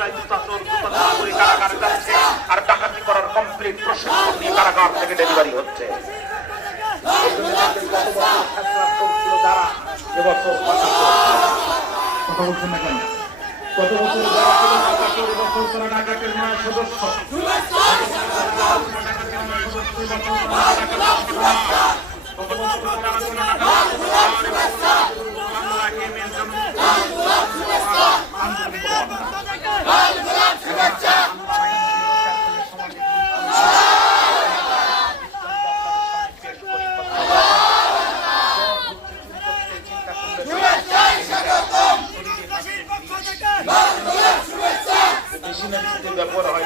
বিচার ব্যবস্থায় জুতা চোর জুতা চোর করে কারাগারে যাচ্ছে আর ডাকাতি করার কমপ্লিট প্রশিক্ষণ দিয়ে কারাগার থেকে ডেলিভারি হচ্ছে। কথা বলছেন না কেন কত বছর যারা এবছর তারা ডাকাতের নয় সদস্য কত মেশিনারি ব্যবহার হয়।